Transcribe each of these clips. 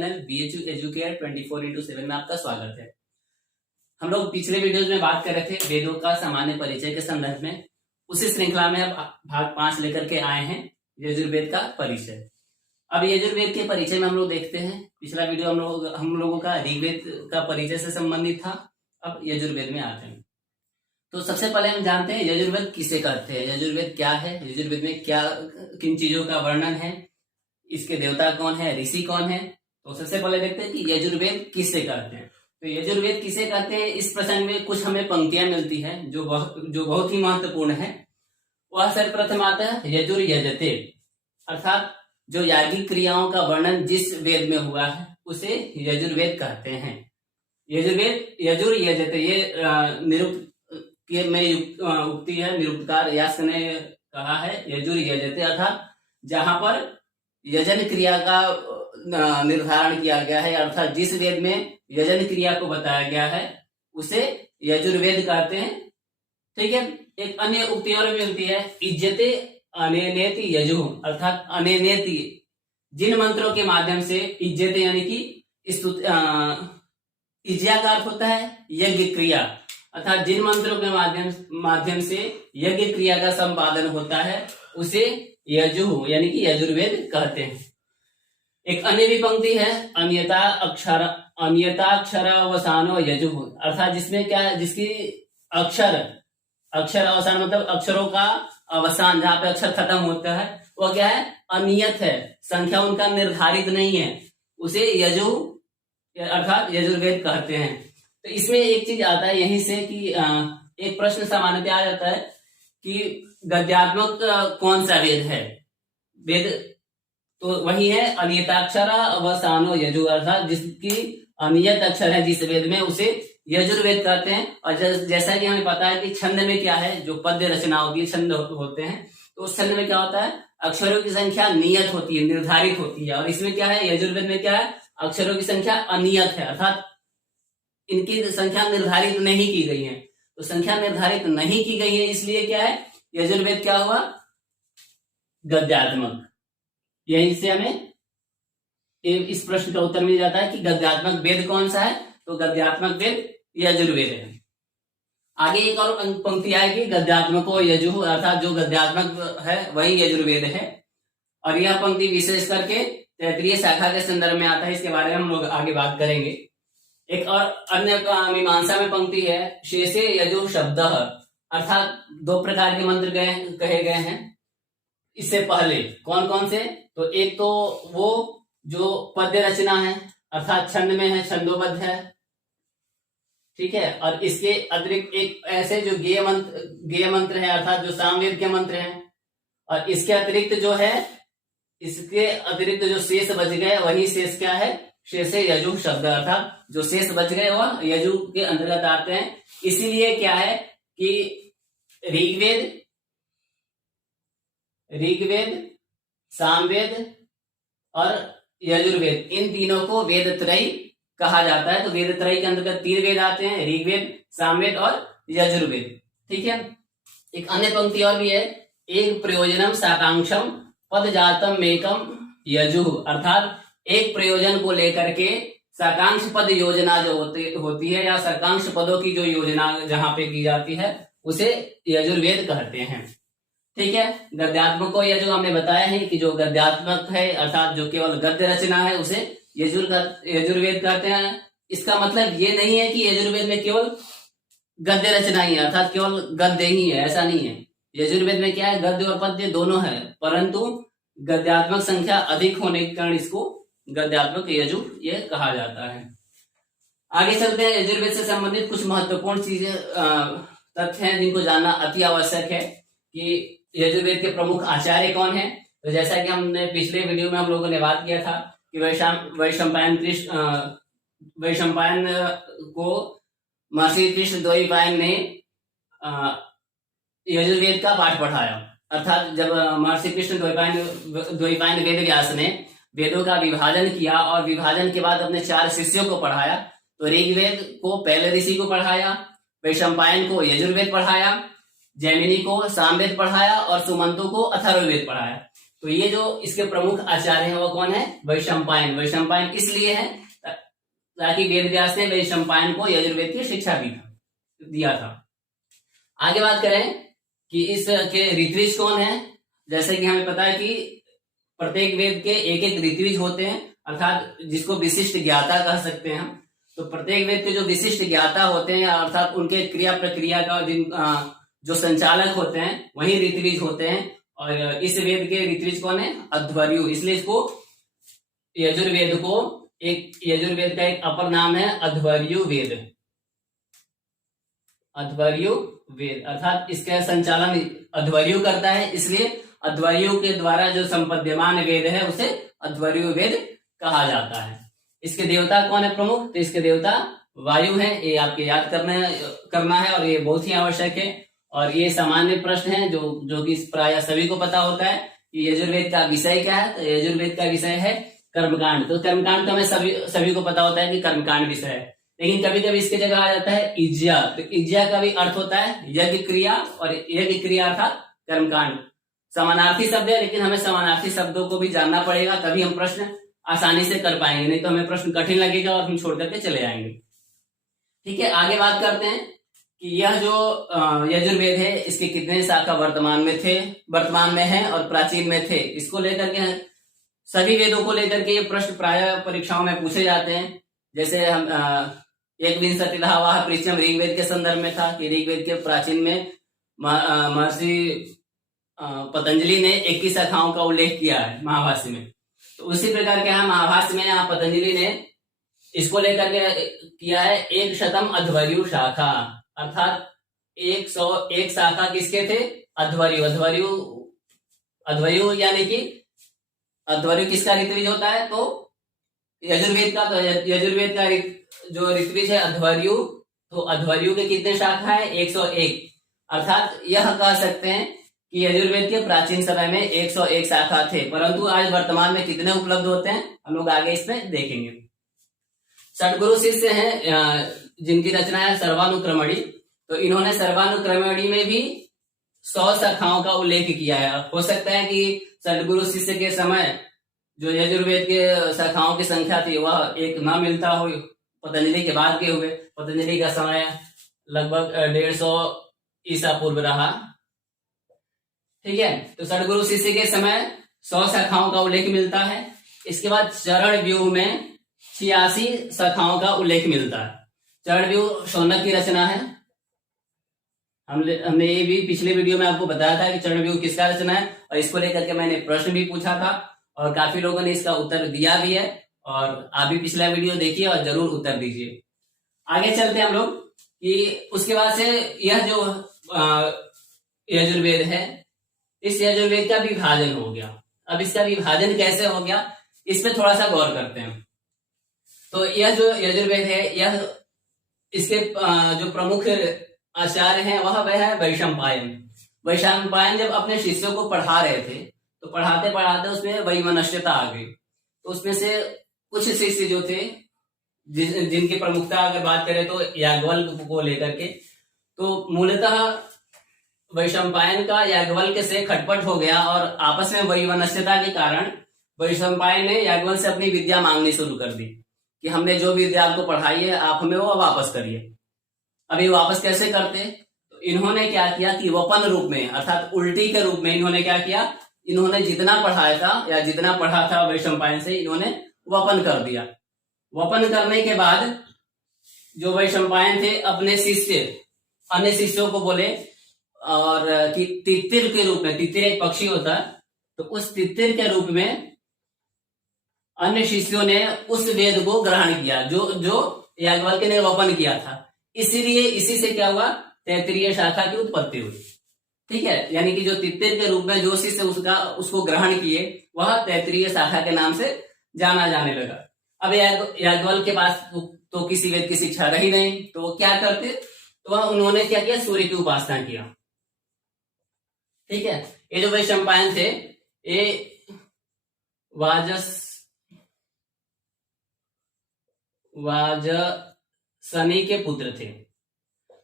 Channel BHU educare 24/7 में आपका स्वागत है। हम लोग पिछले वीडियोज में बात कर रहे थे वेदों का सामान्य परिचय के संदर्भ में। उसी श्रृंखला में अब भाग 5 लेकर के आए हैं यजुर्वेद का परिचय। अब यजुर्वेद के परिचय में हम लोग देखते हैं, पिछला वीडियो हम लोगों का ऋग्वेद का परिचय से संबंधित था। अब यजुर्वेद में आते हैं। तो सबसे पहले हम जानते हैं यजुर्वेद किसे कहते हैं, यजुर्वेद क्या है, यजुर्वेद में क्या किन चीजों का वर्णन है, इसके देवता कौन है, ऋषि कौन है। तो सबसे पहले देखते हैं कि यजुर्वेद किसे कहते हैं। तो यजुर्वेद किसे कहते हैं, इस प्रसंग में कुछ हमें पंक्तियां मिलती है जो बहुत ही महत्वपूर्ण है। वह सर्वप्रथम आता है यजुर यजते, अर्थात जो याज्ञिक क्रियाओं का वर्णन जिस वेद में हुआ है उसे यजुर्वेद कहते हैं। यजुर्वेद यजुर यजते ये उक्ति है, निरुक्तकार यास्क ने कहा है यजुर यजते, अर्थात जहां पर यजन क्रिया का निर्धारण किया गया है, अर्थात जिस वेद में यजन क्रिया को बताया गया है उसे यजुर्वेद कहते हैं। ठीक है। एक अन्य उक्ति और मिलती है इज्जते अनेनेति यजु, अर्थात अनेनेति जिन मंत्रों के माध्यम से इज्जते यानी कि इज्जा का अर्थ होता है यज्ञ क्रिया, अर्थात जिन मंत्रों के माध्यम से यज्ञ क्रिया का संपादन होता है उसे यजु यानी कि यजुर्वेद कहते हैं। एक अन्य भी पंक्ति है अन्यता अक्षरावसानो यजु, अर्थात जिसमें क्या है, जिसकी अक्षर अवसान मतलब अक्षरों का अवसान, जहां पे अक्षर खत्म होता है वो क्या है, अनियत है, संख्या उनका निर्धारित नहीं है, उसे यजु अर्थात यजुर्वेद कहते हैं। तो इसमें एक चीज आता है यहीं से कि एक प्रश्न सामान्यतः आ जाता है कि गद्यात्मक कौन सा वेद है। वेद तो वही है अनियताक्षर अवसानो यजु, अर्थात जिसकी अनियत अक्षर है जिस वेद में उसे यजुर्वेद कहते हैं। और जैसा कि हमें पता है कि छंद में क्या है, जो पद्य रचना होती है, छंद होते हैं, तो उस छंद में क्या होता है, अक्षरों की संख्या नियत होती है, निर्धारित होती है। और इसमें क्या है, यजुर्वेद में क्या है, अक्षरों की संख्या अनियत है, अर्थात इनकी संख्या निर्धारित नहीं की गई है। तो संख्या निर्धारित नहीं की गई है, इसलिए क्या है, यजुर्वेद क्या हुआ, गद्यात्मक। यहीं से हमें इस प्रश्न का उत्तर मिल जाता है कि गद्यात्मक वेद कौन सा है, तो गद्यात्मक वेद यजुर्वेद है। आगे एक और पंक्ति आएगी गद्यात्मको यजु, अर्थात जो गद्यात्मक है वही यजुर्वेद है। और यह पंक्ति विशेष करके तैतरीय शाखा के संदर्भ में आता है, इसके बारे में हम लोग आगे बात करेंगे। एक और अन्य मीमांसा में पंक्ति है शेषे यजु शब्द, अर्थात 2 प्रकार के मंत्र कहे गए हैं इससे पहले। कौन कौन से, तो एक तो वो जो पद्य रचना है, अर्थात छंद में है, छंदोबद्ध है, ठीक है। और इसके अतिरिक्त एक ऐसे जो गेय मंत्र है, अर्थात जो सामवेद के मंत्र हैं। और इसके अतिरिक्त जो है, इसके अतिरिक्त जो शेष बच गए वही शेष क्या है, शेषे यजु शब्द, अर्थात जो शेष बच गए वह यजु के अंतर्गत आते हैं। इसीलिए क्या है कि ऋग्वेद, सामवेद और यजुर्वेद, इन तीनों को वेद त्रयी कहा जाता है। तो वेद त्रयी के अंतर्गत 3 वेद आते हैं, ऋग्वेद, सामवेद और यजुर्वेद। ठीक है। एक अन्य पंक्ति और भी है एक प्रयोजनम साकांक्षम पद जातम मेकम यजु, अर्थात एक प्रयोजन को लेकर के साकांक्ष पद योजना जो होती है, या साकांक्ष पदों की जो योजना जहां पे की जाती है उसे यजुर्वेद कहते हैं। ठीक है। गद्यात्मक को यह जो हमने बताया है कि जो गद्यात्मक है, अर्थात जो केवल गद्य रचना है, उसे यजुर्वेद कहते हैं। इसका मतलब ये नहीं है कि यजुर्वेद में केवल गद्य रचना ही है, अर्थात केवल गद्य ही है, ऐसा नहीं है। यजुर्वेद में क्या है, गद्य और पद्य दोनों है, परंतु गद्यात्मक संख्या अधिक होने के कारण इसको गद्यात्मक यजु ये कहा जाता है। आगे चलते हैं। यजुर्वेद से संबंधित कुछ महत्वपूर्ण चीजें तथ्य हैं जिनको जानना अति आवश्यक है कि यजुर्वेद के प्रमुख आचार्य कौन है। तो जैसा कि हमने पिछले वीडियो में हम लोगों ने बात किया था कि वैशंपायन को महर्षि कृष्ण द्वैपायन ने यजुर्वेद का पाठ पढ़ाया, अर्थात जब महर्षि कृष्ण द्वैपायन वेद व्यास ने वेदों का विभाजन किया और विभाजन के बाद अपने 4 शिष्यों को पढ़ाया, तो ऋग्वेद को पहले ऋषि को पढ़ाया, वैशंपायन को यजुर्वेद पढ़ाया, जैमिनी को सामवेद पढ़ाया और सुमंतु को अथर्ववेद पढ़ाया। तो ये जो इसके प्रमुख आचार्य हैं वो कौन है? वैशंपायन। वैशंपायन इसलिए है ताकि वेद व्यास ने वैशंपायन को यजुर्वेद की शिक्षा दिया था। आगे बात करें कि इसके ऋत्विज कौन है। जैसे कि हमें पता है कि प्रत्येक वेद के एक एक ऋत्विज होते हैं, अर्थात जिसको विशिष्ट ज्ञाता कह सकते हैं हम। तो प्रत्येक वेद के जो विशिष्ट ज्ञाता होते हैं, अर्थात उनके क्रिया प्रक्रिया का जो संचालक होते हैं वही ऋत्विज होते हैं। और इस वेद के ऋत्विज कौन है? अध्वर्यु। इसलिए इसको यजुर्वेद का एक अपर नाम है अध्वर्यु वेद। अध्वर्यु वेद अर्थात इसका संचालन अध्वर्यु करता है, इसलिए अध्वर्यु के द्वारा जो संपद्यमान वेद है उसे अध्वर्यु वेद कहा जाता है। इसके देवता कौन है प्रमुख? तो इसके देवता वायु है। ये आपके याद करना है और ये बहुत ही आवश्यक है। और ये सामान्य प्रश्न है जो कि प्राय सभी को पता होता है कि यजुर्वेद का विषय क्या है। तो यजुर्वेद का विषय है कर्मकांड। तो कर्मकांड तो हमें सभी को पता होता है कि कर्मकांड विषय है, लेकिन कभी कभी इसकी जगह आ जाता है इज्या। तो इज्या का भी अर्थ होता है यज्ञ क्रिया, और यज्ञ क्रिया अर्थात कर्मकांड। समानार्थी शब्द है, लेकिन हमें समानार्थी शब्दों को भी जानना पड़ेगा, तभी हम प्रश्न आसानी से कर पाएंगे, नहीं तो हमें प्रश्न कठिन लगेगा और हम छोड़ करके चले जाएंगे। ठीक है, आगे बात करते हैं कि यह जो यजुर्वेद है इसके कितने शाखा वर्तमान में है और प्राचीन में थे। इसको लेकर के सभी वेदों को लेकर के ये प्रश्न प्राय परीक्षाओं में पूछे जाते हैं। जैसे हम एक विंशतिवाह पृष्ठम ऋग्वेद के संदर्भ में था कि ऋग्वेद के प्राचीन में महर्षि पतंजलि ने 21 शाखाओं का उल्लेख किया है महाभाष्य में। तो उसी प्रकार के यहाँ महाभाष्य में यहाँ पतंजलि ने इसको लेकर के किया है 100 अध्वर्यु शाखा, अर्थात 101 शाखा किसके थे? अध्वर्यु। अध्वर्यु यानी कि अध्वर्यु किसका ऋत्विज होता है? तो यजुर्वेद का। तो यजुर्वेद का जो ऋत्विज है अध्वर्यु, तो अध्वर्यु के कितने शाखा है? 101। अर्थात यह कह सकते हैं कि यजुर्वेद के प्राचीन समय में 101 शाखा थे, परंतु आज वर्तमान में कितने उपलब्ध होते हैं हम लोग आगे इसमें देखेंगे। सतगुरु शिष्य हैं जिनकी रचना है सर्वानुक्रमणी। तो इन्होंने सर्वानुक्रमणी में भी 100 शाखाओं का उल्लेख किया है। हो सकता है कि सतगुरु शिष्य के समय जो यजुर्वेद के शाखाओं की संख्या थी वह एक न मिलता हो, पतंजलि के बाद के हुए। पतंजलि का समय लगभग 150 ईसा पूर्व रहा। ठीक है, तो सतगुरु शिष्य के समय 100 शाखाओं का उल्लेख मिलता है। इसके बाद चरण व्यूह में 86 शाखाओं का उल्लेख मिलता है। चरण व्यूह शौनक की रचना है। हमने ये भी पिछले वीडियो में आपको बताया था कि चरण व्यूह किसका रचना है, और इसको लेकर के मैंने प्रश्न भी पूछा था और काफी लोगों ने इसका उत्तर दिया भी है। और आप भी पिछला वीडियो देखिए और जरूर उत्तर दीजिए। आगे चलते हैं हम लोग कि उसके बाद से यह जो यजुर्वेद है, इस यजुर्वेद का विभाजन हो गया। अब इसका विभाजन कैसे हो गया इस पे थोड़ा सा गौर करते हैं। तो यह जो यजुर्वेद है, यह इसके जो प्रमुख आचार्य हैं वह है वैशंपायन। वैशंपायन जब अपने शिष्यों को पढ़ा रहे थे तो पढ़ाते पढ़ाते उसमें वैमनस्यता आ गई। तो उसमें से कुछ शिष्य जो थे जिनकी प्रमुखता अगर बात करें तो याज्ञवल्क्य को लेकर के, तो मूलतः वैशंपायन का याज्ञवल्क्य से खटपट हो गया और आपस में वैमनस्यता के कारण वैशंपायन ने याज्ञवल्क्य से अपनी विद्या मांगनी शुरू कर दी कि हमने जो विद्या आपको पढ़ाई है आप हमें वो वापस करिए। अभी वापस कैसे करते? तो इन्होंने क्या किया कि वपन रूप में, अर्थात उल्टी के रूप में इन्होंने क्या किया, इन्होंने जितना पढ़ाया था या जितना पढ़ा था वैशंपायन से इन्होंने वपन कर दिया। वपन करने के बाद जो वैशंपायन थे अपने अन्य शिष्यों को बोले और कि तितिर के रूप में, तितिर एक पक्षी होता है, तो उस तितिर के रूप में अन्य शिष्यों ने उस वेद को ग्रहण किया जो याज्ञवल्क्य ने वपन किया था। इसीलिए इसी से क्या हुआ, तैत्तिरीय शाखा की उत्पत्ति हुई। ठीक है, यानी कि जो तितिर के रूप में जो शिष्य उसको ग्रहण किए वह तैत्तिरीय शाखा के नाम से जाना जाने लगा। अब याज्ञवल्क्य के पास तो किसी वेद की शिक्षा रही नहीं, तो वो क्या करते, तो वह उन्होंने क्या किया, सूर्य की उपासना किया। ठीक है, ये जो वैशंपायन थे ये वाजसनेयी के पुत्र थे।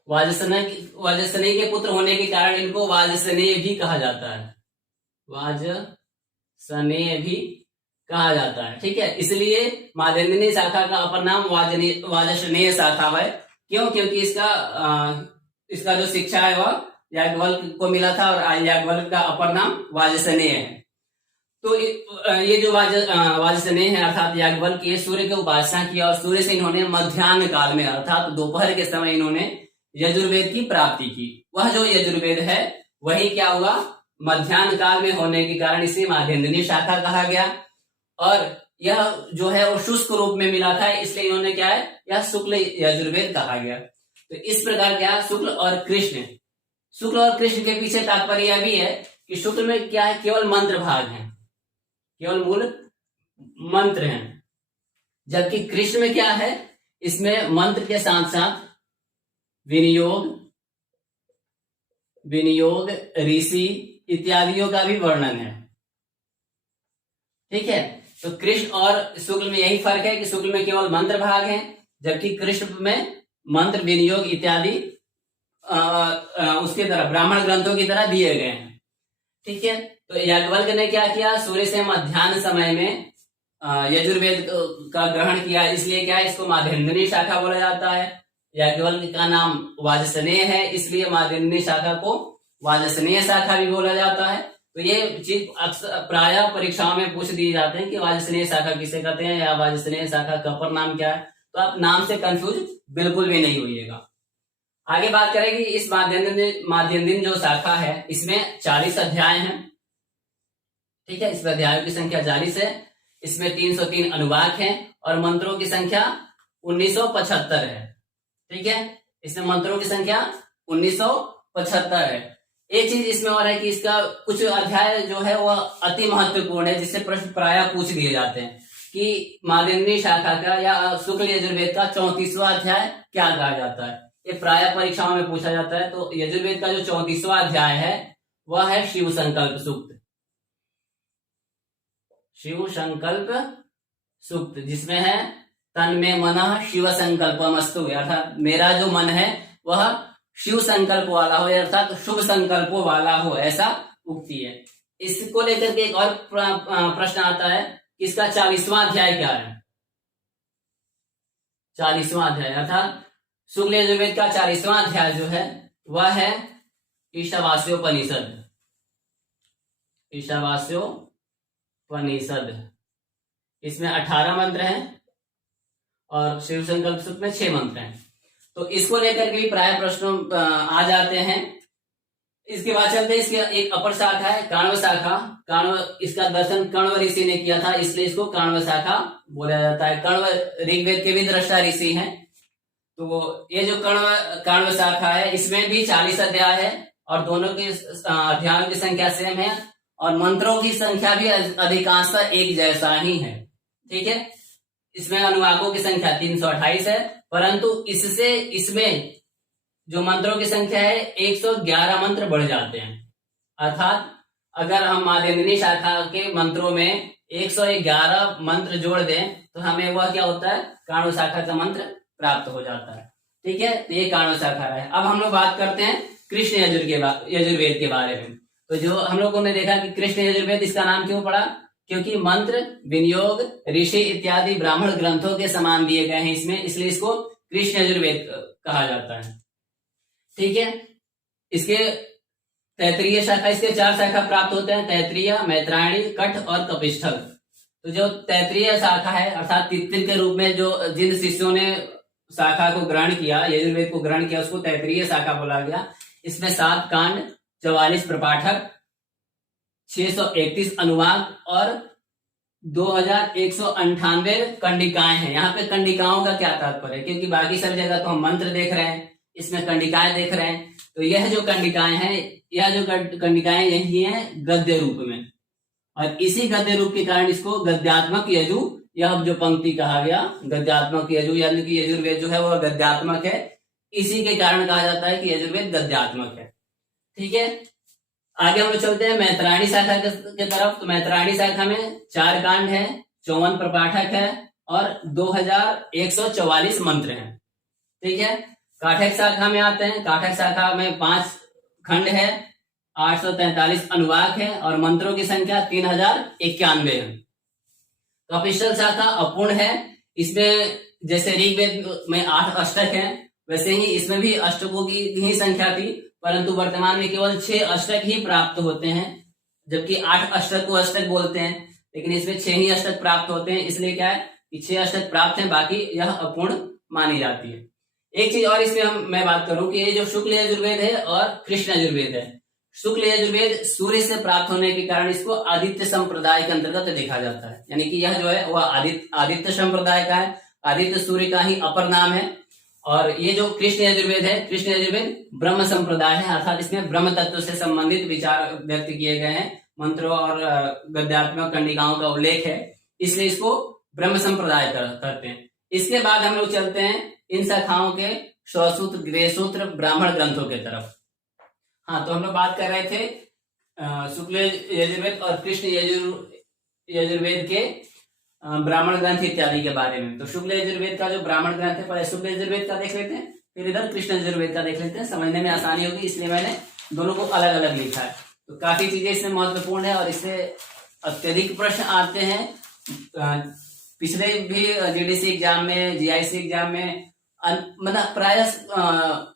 वाजसनेयी के पुत्र होने के कारण इनको वाजसनेय भी कहा जाता है। वाजसनेय स्नेह भी कहा जाता है। ठीक है, इसलिए माध्यन्दिनी शाखा का अपर नाम वाजसनेय शाखा है। क्यों? क्योंकि इसका जो शिक्षा है वह याज्ञवल्क्य को मिला था और याज्ञवल्क्य का अपर नाम वाजसनेय है। तो ये जो वाजसनेय है अर्थात याज्ञवल्क्य ये सूर्य की उपासना किया और सूर्य से इन्होंने मध्याह्न काल में अर्थात दोपहर के समय इन्होंने यजुर्वेद की प्राप्ति की। वह जो यजुर्वेद है वही क्या हुआ, मध्याह्न काल में होने के कारण इसे माध्यन्दिनी शाखा कहा गया। और यह जो है वो शुष्क रूप में मिला था, इसलिए इन्होंने क्या है, यह शुक्ल यजुर्वेद कहा गया। तो इस प्रकार क्या, शुक्ल और कृष्ण के पीछे तात्पर्य यह भी है कि शुक्ल में क्या है, केवल मंत्र भाग है, केवल मूल मंत्र हैं, जबकि कृष्ण में क्या है, इसमें मंत्र के साथ साथ विनियोग ऋषि इत्यादियों का भी वर्णन है। ठीक है, तो कृष्ण और शुक्ल में यही फर्क है कि शुक्ल में केवल मंत्र भाग है, जबकि कृष्ण में मंत्र विनियोग इत्यादि उसकी तरह ब्राह्मण ग्रंथों की तरह दिए गए हैं। ठीक है, तो याज्ञवल्क्य ने क्या किया, सूर्य से मध्याह्न समय में यजुर्वेद का ग्रहण किया, इसलिए क्या है, इसको माध्यन्दिनी शाखा बोला जाता है। याज्ञवल्क्य का नाम वाजसनेय है, इसलिए माध्यन्दिनी शाखा को वाजसनेय शाखा भी बोला जाता है। तो ये चीज अक्सर प्रायः परीक्षाओं में पूछ दिए जाते हैं कि वाजसनेय शाखा किसे कहते हैं या वाजसनेय शाखा का अपर नाम क्या है। तो आप नाम से कंफ्यूज बिल्कुल भी नहीं होइएगा। आगे बात करेंगे इस माध्यन्दिन जो शाखा है इसमें 40 अध्याय हैं। ठीक है, इसमें अध्यायों की संख्या 40 है, इसमें 303 अनुवाक हैं और मंत्रों की संख्या 1975 है। ठीक है, इसमें मंत्रों की संख्या 1975 है। एक चीज इसमें और है कि इसका कुछ अध्याय जो है वह अति महत्वपूर्ण है, जिससे प्रश्न प्रायः पूछ दिए जाते हैं कि माध्यन्दिनी शाखा का या शुक्ल यजुर्वेद का 34वां अध्याय क्या कहा जाता है। ये प्रायः परीक्षाओं में पूछा जाता है। तो यजुर्वेद का जो 34वां अध्याय है वह है शिव संकल्प सूक्त, शिव संकल्प सूक्त, जिसमें है तन में मनः शिव संकल्पमस्तु, अर्थात मेरा जो मन है वह शिव संकल्प वाला हो, अर्थात शुभ संकल्पों वाला हो, ऐसा उक्ति है। इसको लेकर के एक और प्रश्न आता है कि इसका 40वां अध्याय क्या है। 40वां अध्याय अर्थात शुक्ल यजुर्वेद का 40वां अध्याय जो है वह है ईशावास्योपनिषद। इसमें 18 मंत्र हैं और शिव संकल्प सूक्त में 6 मंत्र हैं। तो इसको लेकर के भी प्राय प्रश्न आ जाते हैं। इसके बाद चलते हैं, इसके एक अपर शाखा है काण्व शाखा। काण्व, इसका दर्शन कण्व ऋषि ने किया था, इसलिए इसको काण्व शाखा बोला जाता है। कण्व ऋग्वेद के भी दृष्टा ऋषि हैं। तो ये जो काण्व शाखा है इसमें भी 40 अध्याय है और दोनों के अध्यायों की संख्या सेम है और मंत्रों की संख्या भी अधिकांशतः एक जैसा ही है। ठीक है, इसमें अनुवाकों की संख्या 328 है, परंतु इसमें जो मंत्रों की संख्या है 111 मंत्र बढ़ जाते हैं। अर्थात अगर हम माध्यन्दिनी शाखा के मंत्रों में 111 मंत्र जोड़ दें तो हमें वह क्या होता है, काण्व शाखा का मंत्र प्राप्त हो जाता है। ठीक है, तो ये काण्व शाखा है। अब हम लोग बात करते हैं कृष्ण यजुर्वेद के बारे में। तो जो हम लोगों ने देखा कि कृष्ण यजुर्वेद इसका नाम क्यों पड़ा, क्योंकि मंत्र विनियोग ऋषि इत्यादि ब्राह्मण ग्रंथों के समान दिए गए हैं इसमें, इसलिए इसको कृष्ण यजुर्वेद कहा जाता है। ठीक है, इसके तैत्रीय शाखा, इसके 4 शाखा प्राप्त होते हैं, तैत्रीय, मैत्रायणी, कठ और कपिष्ठक। तो जो तैत्रीय शाखा है अर्थात तित्तिर के रूप में जो जिन शिष्यों ने शाखा को ग्रहण किया, यजुर्वेद को ग्रहण किया, उसको तैत्रीय शाखा बोला गया। इसमें 7 कांड, 44 प्रपाठक, 631 अनुवाद और 2198 कंडिकाएं हैं। यहाँ पे कंडिकाओं का क्या तात्पर्य है, क्योंकि बाकी सब जगह तो हम मंत्र देख रहे हैं, इसमें कंडिकाएं देख रहे हैं। तो यह जो कंडिकाएं हैं, यह जो कंडिकाएं यही हैं गद्य रूप में, और इसी गद्य रूप के कारण इसको गद्यात्मक यजु, यह जो पंक्ति कहा गया गद्यात्मक यजु, यानी कि यजुर्वेद जो है वह गद्यात्मक है, इसी के कारण कहा जाता है कि यजुर्वेद गद्यात्मक है। ठीक है, आगे हम लोग चलते हैं मैत्रायणी शाखा के तरफ। तो मैत्रायणी शाखा में 4 कांड है, 54 प्रपाठक है और 2144 मंत्र हैं। ठीक है, काठक शाखा में आते हैं। काठक शाखा में 5 खंड है, 843 अनुवाक है और मंत्रों की संख्या 3091 है। तो ऑफिशियल शाखा अपूर्ण है। इसमें जैसे ऋग्वेद में 8 अष्टक हैं, वैसे ही इसमें भी अष्टकों की ही संख्या थी, परंतु वर्तमान में केवल 6 अष्टक ही प्राप्त होते हैं, जबकि 8 अष्टक को अष्टक बोलते हैं, लेकिन इसमें 6 ही अष्टक प्राप्त होते हैं। इसलिए क्या है कि 6 अष्टक प्राप्त हैं, बाकी यह अपूर्ण मानी जाती है। एक चीज और इसमें मैं बात करूं कि ये जो शुक्ल यजुर्वेद है और कृष्ण यजुर्वेद है, शुक्ल यजुर्वेद सूर्य से प्राप्त होने के कारण इसको आदित्य संप्रदाय के अंतर्गत देखा जाता है, यानी कि यह जो है वह आदित्य संप्रदाय का है, आदित्य सूर्य का ही अपर नाम है। और ये जो कृष्ण यजुर्वेद है, कृष्ण यजुर्वेद ब्रह्म संप्रदाय है, अर्थात इसमें ब्रह्म तत्व से संबंधित विचार व्यक्त किए गए हैं, मंत्रों और गद्यात्मक कंडिकाओं का उल्लेख है, इसलिए इसको ब्रह्म संप्रदाय करते हैं। इसके बाद हम लोग चलते हैं इन शाखाओं के स्वसूत्र, गृहसूत्र, ब्राह्मण ग्रंथों के तरफ। हाँ, तो हम लोग बात कर रहे थे शुक्ल यजुर्वेद और कृष्ण यजुर्वेद के ब्राह्मण ग्रंथ इत्यादि के बारे में। तो शुक्ल यजुर्वेद का जो ब्राह्मण ग्रंथ है, पहले शुक्ल यजुर्वेद का देख लेते हैं, फिर इधर कृष्ण यजुर्वेद का देख लेते हैं, समझने में आसानी होगी, इसलिए मैंने दोनों को अलग अलग लिखा है। तो काफी चीजें इसमें महत्वपूर्ण है और इससे अत्यधिक प्रश्न आते हैं। पिछले भी जीडीसी एग्जाम में, जीआईसी एग्जाम में, मतलब प्राय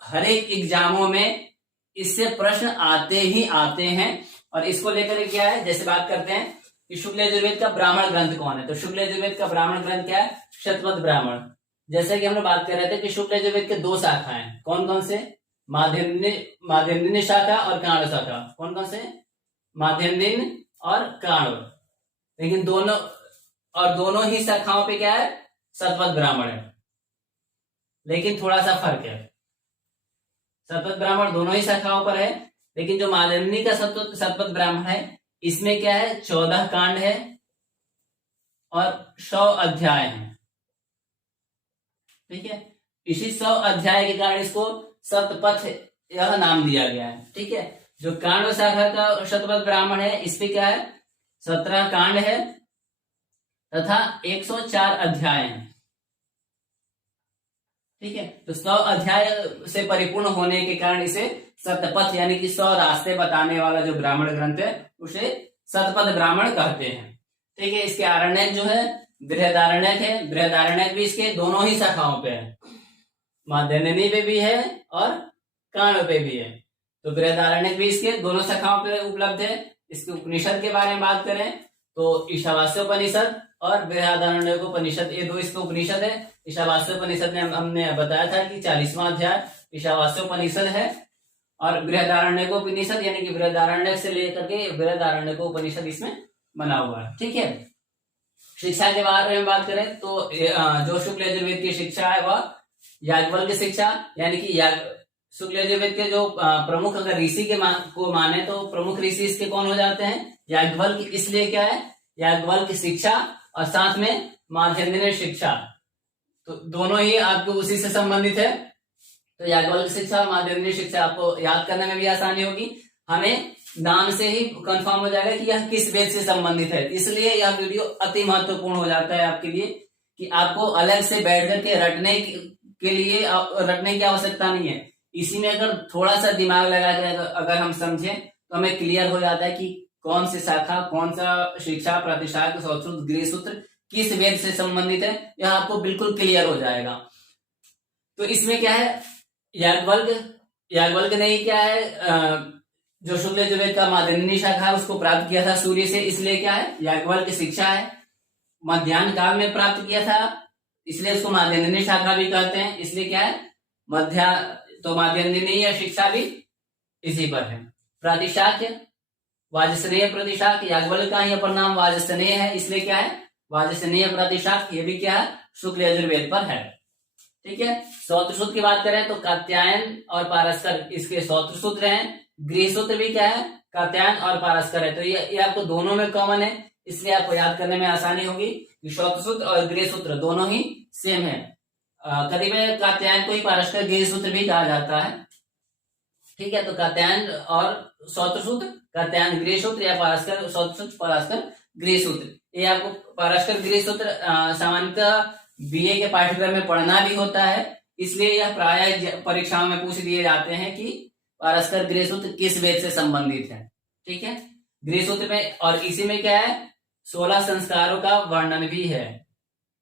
हर एक एग्जामों में इससे प्रश्न आते ही आते हैं। और इसको लेकर क्या है, जैसे बात करते हैं कि शुक्ल यजुर्वेद का ब्राह्मण ग्रंथ कौन है, तो शुक्ल यजुर्वेद का ब्राह्मण ग्रंथ क्या है, शतपथ ब्राह्मण। जैसे कि हम लोग बात कर रहे थे कि शुक्ल यजुर्वेद के 2 शाखाएं, कौन कौन से, माध्यन्दिनी शाखा और काण्व शाखा। कौन कौन से, माध्यन्दिन और काण्व। लेकिन दोनों ही शाखाओं पे क्या है, शतपथ ब्राह्मण है, लेकिन थोड़ा सा फर्क है। शतपथ ब्राह्मण दोनों ही शाखाओं पर है, लेकिन जो माध्यन्दिनी का शतपथ ब्राह्मण है, इसमें क्या है, 14 कांड है और 100 अध्याय हैं। ठीक है, इसी 100 अध्याय के कारण इसको शतपथ यह नाम दिया गया है। ठीक है, जो कांड शाखा का शतपथ ब्राह्मण है, इसपे क्या है, 17 कांड है तथा 104 अध्याय हैं। ठीक है, तो 100 अध्याय से परिपूर्ण होने के कारण इसे शतपथ यानी कि 100 रास्ते बताने वाला जो ब्राह्मण ग्रंथ है उसे शतपथ ब्राह्मण कहते हैं। ठीक है, इसके आरण्यक जो है बृहदारण्यक है, बृहदारण्यक भी इसके दोनों ही शाखाओं पे है, माध्यन्दिनी पे भी है और काण्व पे भी है। तो बृहदारण्यक भी इसके दोनों शाखाओं पे उपलब्ध है। इसके उपनिषद के बारे में बात करें तो ईशावास्योपनिषद और बृहदारण्यकोपनिषद, ये 2 इसके उपनिषद है। ईशावास्योपनिषद में हमने बताया था कि 40वां अध्याय ईशावास्योपनिषद है और बृहदारण्यकोपनिषद यानी कि बृहदारण्यक से लेकर के बृहदारण्यकोपनिषद इसमें बना हुआ है। ठीक है, शिक्षा के बारे में बात करें तो जो शुक्ल यजुर्वेद की शिक्षा है वह याज्ञवल्क्य शिक्षा, यानी कि शुक्ल यजुर्वेद के जो प्रमुख अगर ऋषि को माने तो प्रमुख ऋषि इसके कौन हो जाते हैं, याज्ञवल्क्य। इसलिए क्या है, याज्ञवल्क्य शिक्षा और साथ में माध्यन्दिनी शिक्षा, तो दोनों ही आपको उसी से संबंधित है। तो याज्ञवल्क्य शिक्षा और माध्यन्दिनी शिक्षा आपको याद करने में भी आसानी होगी, हमें नाम से ही कंफर्म हो जाएगा कि यह किस वेद से संबंधित है। इसलिए यह वीडियो अति महत्वपूर्ण हो जाता है आपके लिए कि आपको अलग से बैठ करके रटने की आवश्यकता नहीं है। इसी में अगर थोड़ा सा दिमाग लगा के अगर हम समझें तो हमें क्लियर हो जाता है कि कौन सी शाखा, कौन सा शिक्षा, प्रतिशाख, स्वसूत्र, गृहसूत्र किस वेद से संबंधित है, यह आपको बिल्कुल क्लियर हो जाएगा। तो इसमें क्या है, याज्ञवल्क्य ने क्या है, जो शुक्ल यजुर्वेद का माध्यन्दिनी शाखा है उसको प्राप्त किया था सूर्य से, इसलिए क्या है, याज्ञवल्क्य शिक्षा है। मध्याह्न काल में प्राप्त किया था, इसलिए इसको माध्यन्दिनी शाखा भी कहते हैं। इसलिए क्या है, तो माध्यन्दिनी या शिक्षा भी इसी पर है। प्रतिशाख, वाजसनेय प्रतिशाख, याज्ञवल्क्य का ही अपर नाम वाजसनेय है, इसलिए क्या है, वाजसनेय प्रतिशाख, ये भी क्या है, शुक्ल यजुर्वेद पर है। ठीक है, सौत्र सूत्र की बात करें तो कात्यायन और पारस्कर इसके सौत्र सूत्र हैं। गृहसूत्र भी क्या है, कात्यायन और पारस्कर है, तो ये आपको दोनों में कॉमन है, इसलिए आपको याद करने में आसानी होगी कि सौत्र सूत्र और गृहसूत्र दोनों ही सेम है। कभी में कात्यायन को ही पारस्कर गृहसूत्र भी कहा जाता है। ठीक है, तो कात्यायन और सौत्र सूत्र, कात्यायन गृहसूत्र या पारस्कर सौत्र सूत्र, पारस्कर गृहसूत्र, ये आपको पारस्कर गृहसूत्र सामान्यतः बीए के पाठ्यक्रम में पढ़ना भी होता है, इसलिए यह प्राय परीक्षाओं में पूछ दिए जाते हैं कि पारस्कर गृह सूत्र किस वेद से संबंधित है। ठीक है, गृह सूत्र में, और इसी में क्या है, 16 संस्कारों का वर्णन भी है।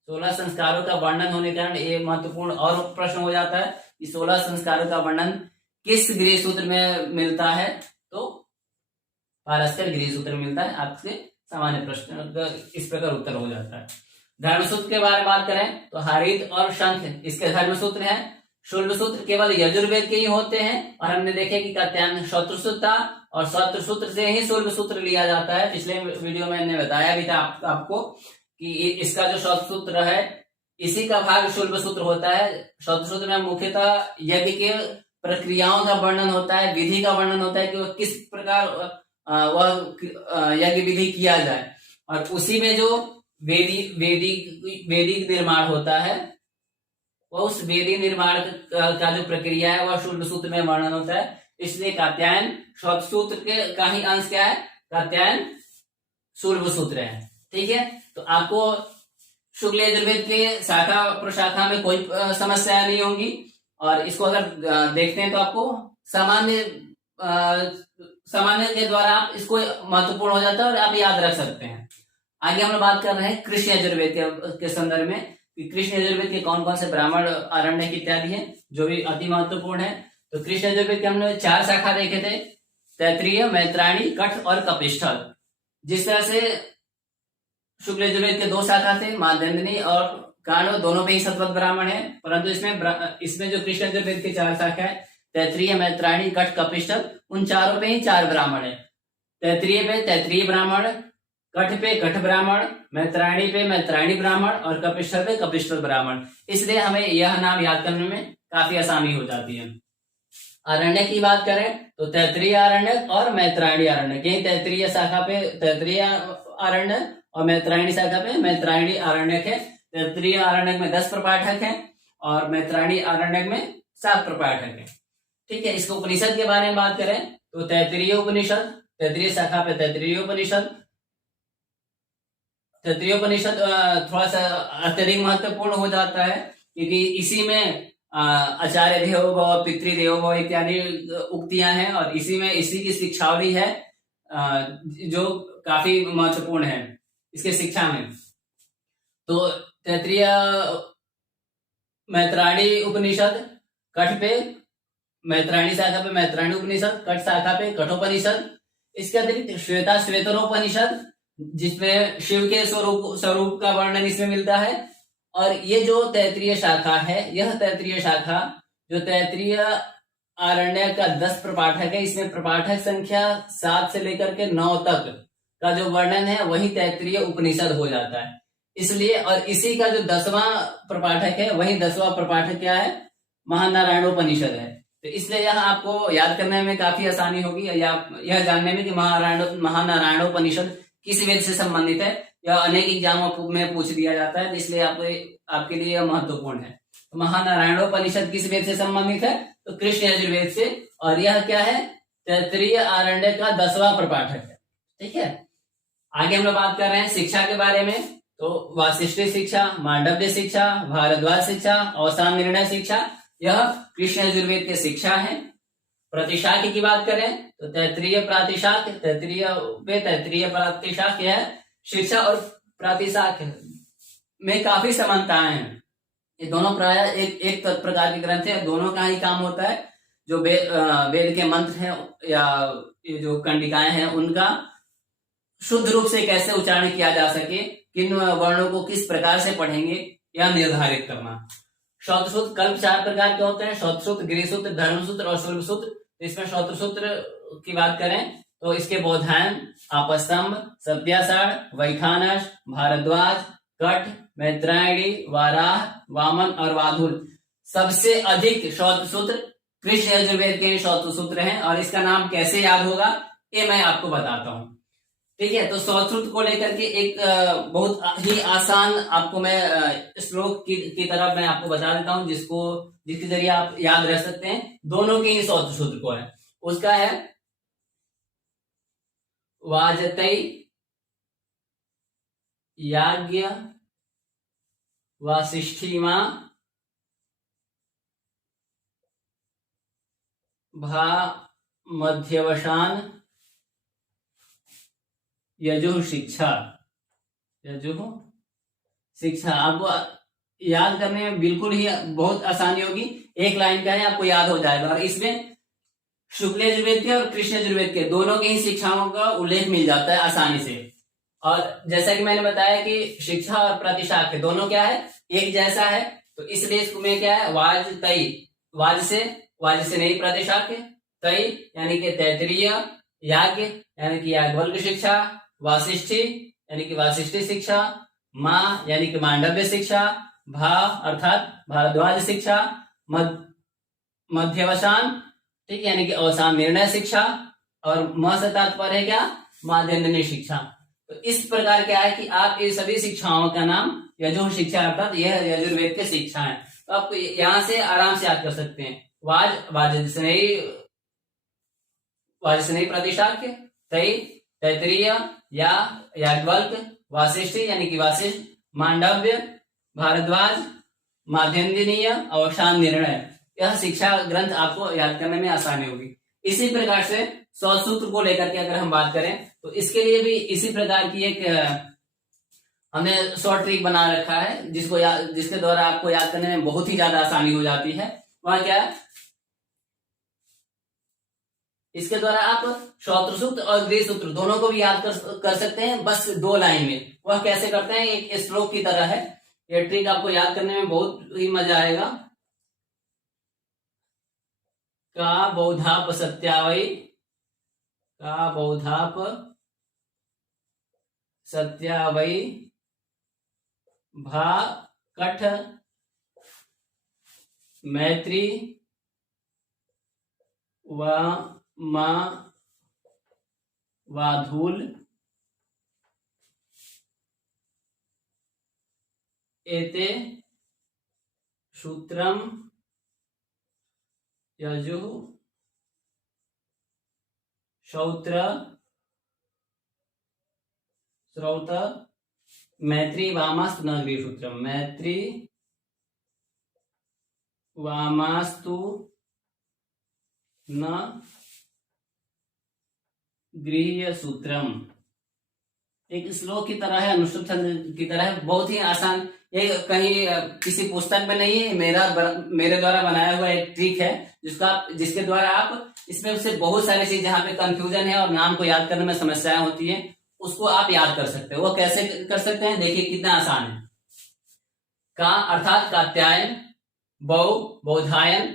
16 संस्कारों का वर्णन होने के कारण ये महत्वपूर्ण और प्रश्न हो जाता है कि 16 संस्कारों का वर्णन किस गृह सूत्र में मिलता है, तो पारस्कर गृह सूत्र में मिलता है। आपसे सामान्य प्रश्न इस प्रकार उत्तर हो जाता है। धर्मसूत्र के बारे में बात करें तो हरित और शंख इसके धर्मसूत्र हैं। शुल्ब सूत्र केवल यजुर्वेद के ही होते हैं, और हमने देखे कि कात्यायन शत्रु सूत्र था, और शत्रु सूत्र से ही शुल्ब सूत्र लिया जाता है। पिछले वीडियो में मैंने बताया भी था आपको कि इसका जो शत्रु सूत्र है इसी का भाग शुल्ब सूत्र होता है। शत्रु सूत्र में मुख्यतः यज्ञ के प्रक्रियाओं का वर्णन होता है, विधि का वर्णन होता है कि वह किस प्रकार वह यज्ञ विधि किया जाए, और उसी में जो वैदिक निर्माण होता है, वह उस वैदिक निर्माण का जो प्रक्रिया है वह शुल्ब सूत्र में वर्णन होता है। इसलिए कात्यायन शत्रु सूत्र के का ही अंश क्या है, कात्यायन शुल्ब सूत्र है। ठीक है, तो आपको शुक्ल यजुर्वेद के शाखा प्रशाखा में कोई समस्या नहीं होगी, और इसको अगर देखते हैं तो आपको सामान्य के द्वारा आप इसको महत्वपूर्ण हो जाता है और आप याद रख सकते हैं। आगे हम लोग बात कर रहे हैं कृष्ण यजुर्वेद के संदर्भ में कि कृष्ण यजुर्वेद के कौन कौन से ब्राह्मण, आरण्यक इत्यादि हैं जो भी अति महत्वपूर्ण है। तो कृष्ण यजुर्वेद के हमने 4 शाखा देखे थे, तैत्तिरीय, मैत्रायणी, कठ और कपिष्ठल। जिस तरह से शुक्ल यजुर्वेद के 2 शाखा थे, माध्यन्दिनी और कांड, दोनों पे ही शतपथ ब्राह्मण है, परंतु इसमें जो कृष्ण यजुर्वेद की 4 शाखा है, तैत्तिरीय, मैत्रायणी, कठ, कपिष्ठल, उन चारों पे ही 4 ब्राह्मण है। तैत्तिरीय पे तैत्तिरीय ब्राह्मण, कठ पे कठ ब्राह्मण, मैत्रायणी पे मैत्रायणी ब्राह्मण और कपिष्ठल पे कपिष्ठल ब्राह्मण। इसलिए हमें यह नाम याद करने में काफी आसानी हो जाती है। आरण्य की बात करें तो तैत्तिरीय आरण्यक और मैत्रायणी आरण्यक, यही तैत्तिरीय शाखा पे तैत्तिरीय आरण्यक और मैत्रायणी शाखा पे मैत्रायणी आरण्यक है। तैत्तिरीय आरण्यक में 10 प्रपाठक हैं और मैत्रायणी आरण्यक में 7 प्रपाठक हैं। ठीक है, इसको उपनिषद के बारे में बात करें तो तैत्तिरीय उपनिषद, तैत्तिरीय शाखा पे तैत्तिरीय उपनिषद थोड़ा सा अत्यधिक महत्वपूर्ण हो जाता है, क्योंकि इसी में आचार्य देवो भव, पितृदेवो भव इत्यादि उक्तियां हैं, और इसी की शिक्षावली है जो काफी महत्वपूर्ण है इसके शिक्षा में। तो तैत्तिरीय मैत्रायणी उपनिषद, कठ पे मैत्रायणी शाखा पे मैत्रायणी उपनिषद, कठ शाखा पे कठोपनिषद। इसके अतिरिक्त श्वेता श्वेतरोपनिषद, जिसमें शिव के स्वरूप का वर्णन इसमें मिलता है। और ये जो तैत्तिरीय शाखा है, यह तैत्तिरीय शाखा जो तैत्तिरीय आरण्य का 10 प्रपाठक है, इसमें प्रपाठक संख्या 7 से लेकर के 9 तक का जो वर्णन है वही तैत्तिरीय उपनिषद हो जाता है। इसलिए, और इसी का जो 10वां प्रपाठक है, वही 10वां प्रपाठक क्या है, महानारायणोपनिषद है। तो इसलिए यह आपको याद करने में काफी आसानी होगी, या यह जानने में कि महानारायणोपनिषद किस वेद से संबंधित है, यह अनेक एग्जामों में पूछ दिया जाता है, इसलिए आपके लिए यह महत्वपूर्ण है। तो महानारायणोपनिषद किस वेद से संबंधित है, तो कृष्ण यजुर्वेद से, और यह क्या है, तैत्तिरीय आरण्य का 10वां प्रपाठक है। ठीक है, आगे हम लोग बात कर रहे हैं शिक्षा के बारे में। तो वासिष्ठ शिक्षा, मांडव्य शिक्षा, भारद्वाज शिक्षा, अवसान निर्णय शिक्षा, यह कृष्ण यजुर्वेद के शिक्षा है। प्रतिशाख्य की बात करें तो तैत्तिरीय प्रातिशाख्य, तैत्तिरीय प्रातिशाख्य है। शिक्षा और प्रातिशाख्य में काफी समानताएं हैं, ये दोनों प्राय एक प्रकार के ग्रंथ है, दोनों का ही काम होता है जो वेद के मंत्र हैं या ये जो कंडिकाएं हैं उनका शुद्ध रूप से कैसे उच्चारण किया जा सके, किन वर्णों को किस प्रकार से पढ़ेंगे, यह निर्धारित करना। शौत्र सूत्र कल्प 4 प्रकार के होते हैं, शौत्र सूत्र, गृह सूत्र, धर्म सूत्र और शुल्ब सूत्र। इसमें शौत्र सूत्र की बात करें तो इसके बोधायन, आपस्तंभ, सत्यासार, वैखानस, भारद्वाज, कठ, मैत्रायणी, वाराह, वामन और वाधुल। सबसे अधिक शौत्र सूत्र कृष्ण यजुर्वेद के शौत्र सूत्र हैं, और इसका नाम कैसे याद होगा ये मैं आपको बताता हूं। ठीक है, तो शौत्र सूत्र को लेकर के एक बहुत ही आसान आपको मैं श्लोक की तरफ मैं आपको बता देता हूं, जिसके जरिए आप याद रह सकते हैं। दोनों के ही शौत्र सूत्र को है, उसका है वाजतई याज्ञ वासिष्ठीमा भा मध्यवसान यजुः शिक्षा। यजुः शिक्षा आपको याद करने में बिल्कुल ही बहुत आसानी होगी, एक लाइन का है, आपको याद हो जाएगा। और इसमें शुक्ल यजुर्वेद के और कृष्ण यजुर्वेद के दोनों की ही शिक्षाओं का उल्लेख मिल जाता है आसानी से। और जैसा कि मैंने बताया कि शिक्षा और प्रतिशाख्य दोनों क्या है, एक जैसा है, तो इसलिए इसमें क्या है, वाज तई, वाज से नहीं प्रतिशाख्य, तई यानी कि तैतरीय, याज्ञ यानी कि याज्ञवल्क्य शिक्षा, वासिष्ठी यानी कि वासिष्ठी शिक्षा, माँ यानी कि मांडव्य शिक्षा, भा अर्थात भारद्वाज शिक्षा, मध्यवसान ठीक यानी कि अवसान निर्णय शिक्षा, और म से तात्पर्य है क्या, माध्यन्दिनी शिक्षा। तो इस प्रकार क्या है कि आप ये सभी शिक्षाओं का नाम यजुः शिक्षा अर्थात यह यजुर्वेद के शिक्षा है। तो आप यहाँ से आराम से याद कर सकते हैं। वाज से नहीं प्रतिशाख्य, तई तैतरीय, या याज्ञवल्क्य, वासिष्ठी यानी कि वासिष्ठ, मांडव्य, भारद्वाज, माध्यन्दिनीय, अवसान निर्णय। यह शिक्षा ग्रंथ आपको याद करने में आसानी होगी। इसी प्रकार से 100 सूत्र को लेकर के अगर हम बात करें तो इसके लिए भी इसी प्रकार की एक हमने शॉर्ट ट्रिक बना रखा है, जिसके द्वारा आपको याद करने में बहुत ही ज्यादा आसानी हो जाती है। वह क्या है, इसके द्वारा आप श्रोत्र सूत्र और गृह सूत्र दोनों को भी याद कर सकते हैं, बस 2 लाइन में। वह कैसे करते हैं, एक श्लोक की तरह है। यह ट्रिक आपको याद करने में बहुत ही मजा आएगा। का बौधाप सत्यावई, का बौधाप सत्यावई, भा कठ मैत्री, व मा वाधूल, एते सूत्रम यजुः श्रौत्र मैत्री वामास्तु न गृह सूत्रम, मैत्री वामास्तु न गृह सूत्रम। एक श्लोक की तरह है, अनुष्टुप छंद की तरह है, बहुत ही आसान। ये कहीं किसी पुस्तक में नहीं है, मेरे द्वारा बनाया हुआ एक ट्रिक है, जिसके द्वारा आप इसमें से बहुत सारी चीज जहाँ पे कंफ्यूजन है और नाम को याद करने में समस्याएं होती है, उसको आप याद कर सकते हो। वो कैसे कर सकते हैं, देखिए कितना आसान है। का अर्थात कात्यायन, बौ बौधायन,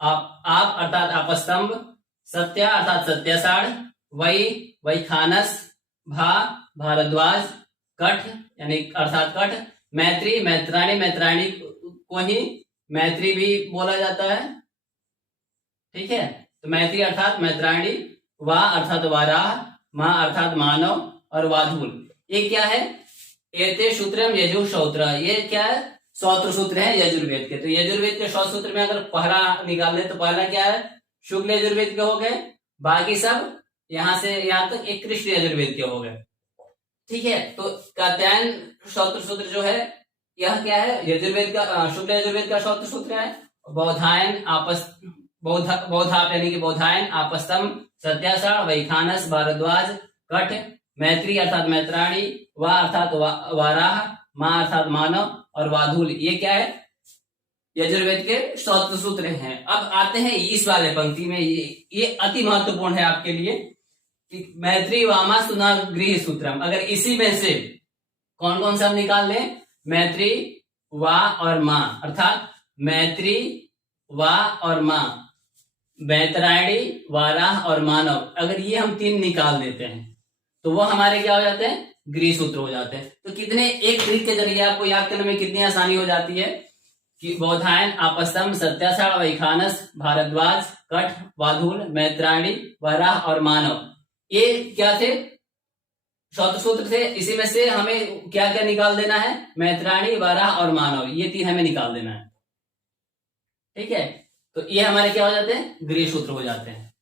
आप अर्थात आपस्तंभ, सत्या अर्थात सत्याषाढ़, वही खानस, भा भारद्वाज, कठ यानी अर्थात कठ, मैत्री मैत्राणी को ही मैत्री भी बोला जाता है, ठीक है। तो मैत्री अर्थात मैत्राणी, वा अर्थात वाराह, माँ अर्थात मानव, और वाधूल ये क्या है, एते सूत्रम यजुः श्रौत्र, ये क्या है, श्रौत्र सूत्र है यजुर्वेद के। तो यजुर्वेद के 100 सूत्र में अगर पहला निकाल ले तो पहला क्या है, शुक्ल यजुर्वेद के हो गए, बाकी सब यहां से यहां तक एक कृष्ण यजुर्वेद के हो गए, ठीक है। तो कात्यायन श्रौत्र सूत्र जो है, यह क्या है, यजुर्वेद का शुक्ल यजुर्वेद का श्रौत्र सूत्र है। बौधायन बौधाप यानी कि बौधायन, आपस्तम, सत्याषाढ़, वैखानस, भारद्वाज, कठ, मैत्री अर्थात मैत्राणी, वा अर्थात वाराह, माँ अर्थात मानव, और वाधूल ये क्या है, यजुर्वेद के श्रौत्र सूत्र हैं। अब आते हैं इस वाले पंक्ति में, ये अति महत्वपूर्ण है आपके लिए कि मैत्री वामा सुना गृह सूत्रम। अगर इसी में से कौन कौन सा निकाल लें, मैत्री, वा और माँ, अर्थात मैत्री, वा और माँ, मैत्रायणी, वाराह और मानव, अगर ये हम 3 निकाल देते हैं तो वो हमारे क्या हो जाते हैं, गृह सूत्र हो जाते हैं। तो कितने एक ट्रिक के जरिए आपको याद करने में कितनी आसानी हो जाती है कि बौधायन, आपस्तंभ, सत्याषाढ़, वैखानस, भारद्वाज, कठ, वाधूल, मैत्रायणी, वाराह और मानव, ये क्या थे, श्रौत्र सूत्र थे। इसी में से हमें क्या क्या निकाल देना है, मैत्रायणी, वाराह और मानव, ये 3 हमें निकाल देना है, ठीक है। तो ये हमारे क्या हो जाते हैं, गृह सूत्र हो जाते हैं।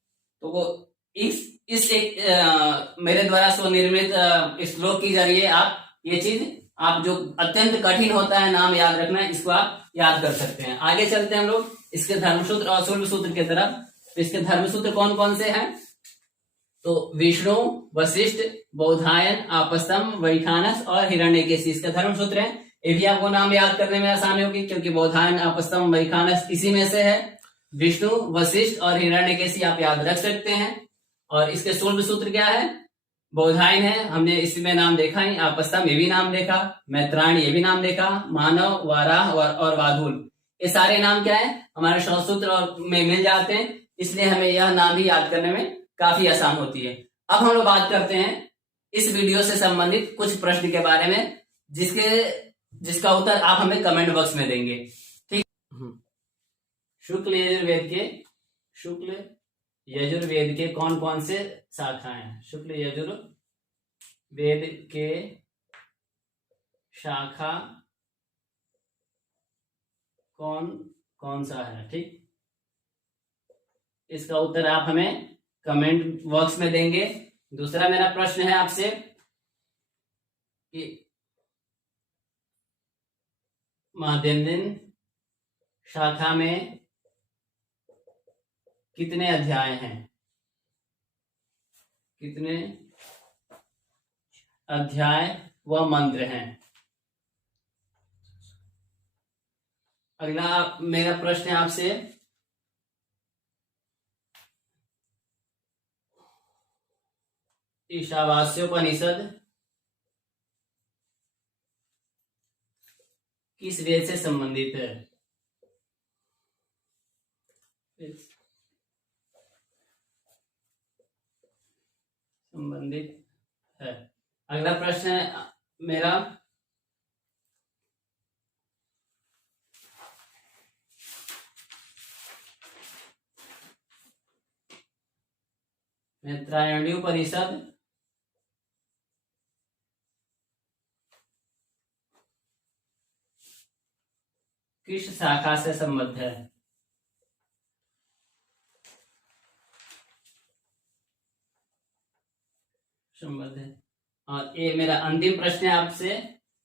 तो वो इस एक मेरे द्वारा स्वनिर्मित श्लोक के जरिए आप ये चीज, आप जो अत्यंत कठिन होता है नाम याद रखना, इसको आप याद कर सकते हैं। आगे चलते हैं हम लोग इसके धर्मसूत्र और शुल्ब सूत्र की तरफ। तो इसके धर्म सूत्र कौन कौन से हैं? तो विष्णु, वशिष्ठ, बौधायन, आपस्तम, वैखानस और हिरण्यकेशी इसका धर्म सूत्र है। ये भी आपको नाम याद करने में आसानी होगी क्योंकि बौधायन, आपस्तम, वैखानस इसी में से है। विष्णु, वशिष्ठ और हिरण्यकेशी आप याद रख सकते हैं। और इसके सूर्य सूत्र क्या है? बौधायन है, हमने इसमें नाम देखा ही। आपस्तम ये भी नाम देखा, मैत्रायण ये भी नाम देखा, मानव, वाराह और वाधुल ये सारे नाम क्या है? हमारे शौर्य सूत्र में मिल जाते हैं, इसलिए हमें यह नाम भी याद करने में काफी आसान होती है। अब हम लोग बात करते हैं इस वीडियो से संबंधित कुछ प्रश्न के बारे में जिसका उत्तर आप हमें कमेंट बॉक्स में देंगे, ठीक। शुक्ल यजुर्वेद के कौन कौन से शाखाएं हैं? शुक्ल यजुर्वेद के शाखा कौन कौन सा है, ठीक। इसका उत्तर आप हमें कमेंट बॉक्स में देंगे। दूसरा मेरा प्रश्न है आपसे कि माध्यन्दिन शाखा में कितने अध्याय हैं? कितने अध्याय व मंत्र हैं? अगला मेरा प्रश्न है आपसे ईशावास्योपनिषद किस वेद से संबंधित है? संबंधित है। अगला प्रश्न है मेरा मैत्रायणी उपनिषद किस शाखा से संबद्ध है? संबद्ध है। और ये मेरा अंतिम प्रश्न है आपसे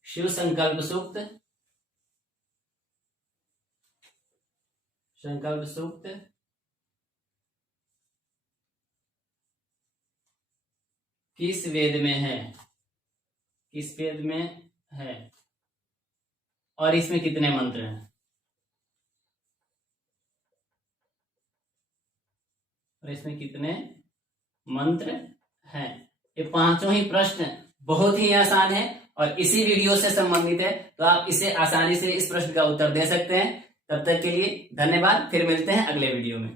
शिव संकल्प सूक्त किस वेद में है? किस वेद में है और इसमें कितने मंत्र हैं? और इसमें कितने मंत्र हैं? ये पांचों ही प्रश्न बहुत ही आसान है और इसी वीडियो से संबंधित है, तो आप इसे आसानी से इस प्रश्न का उत्तर दे सकते हैं। तब तक के लिए धन्यवाद, फिर मिलते हैं अगले वीडियो में।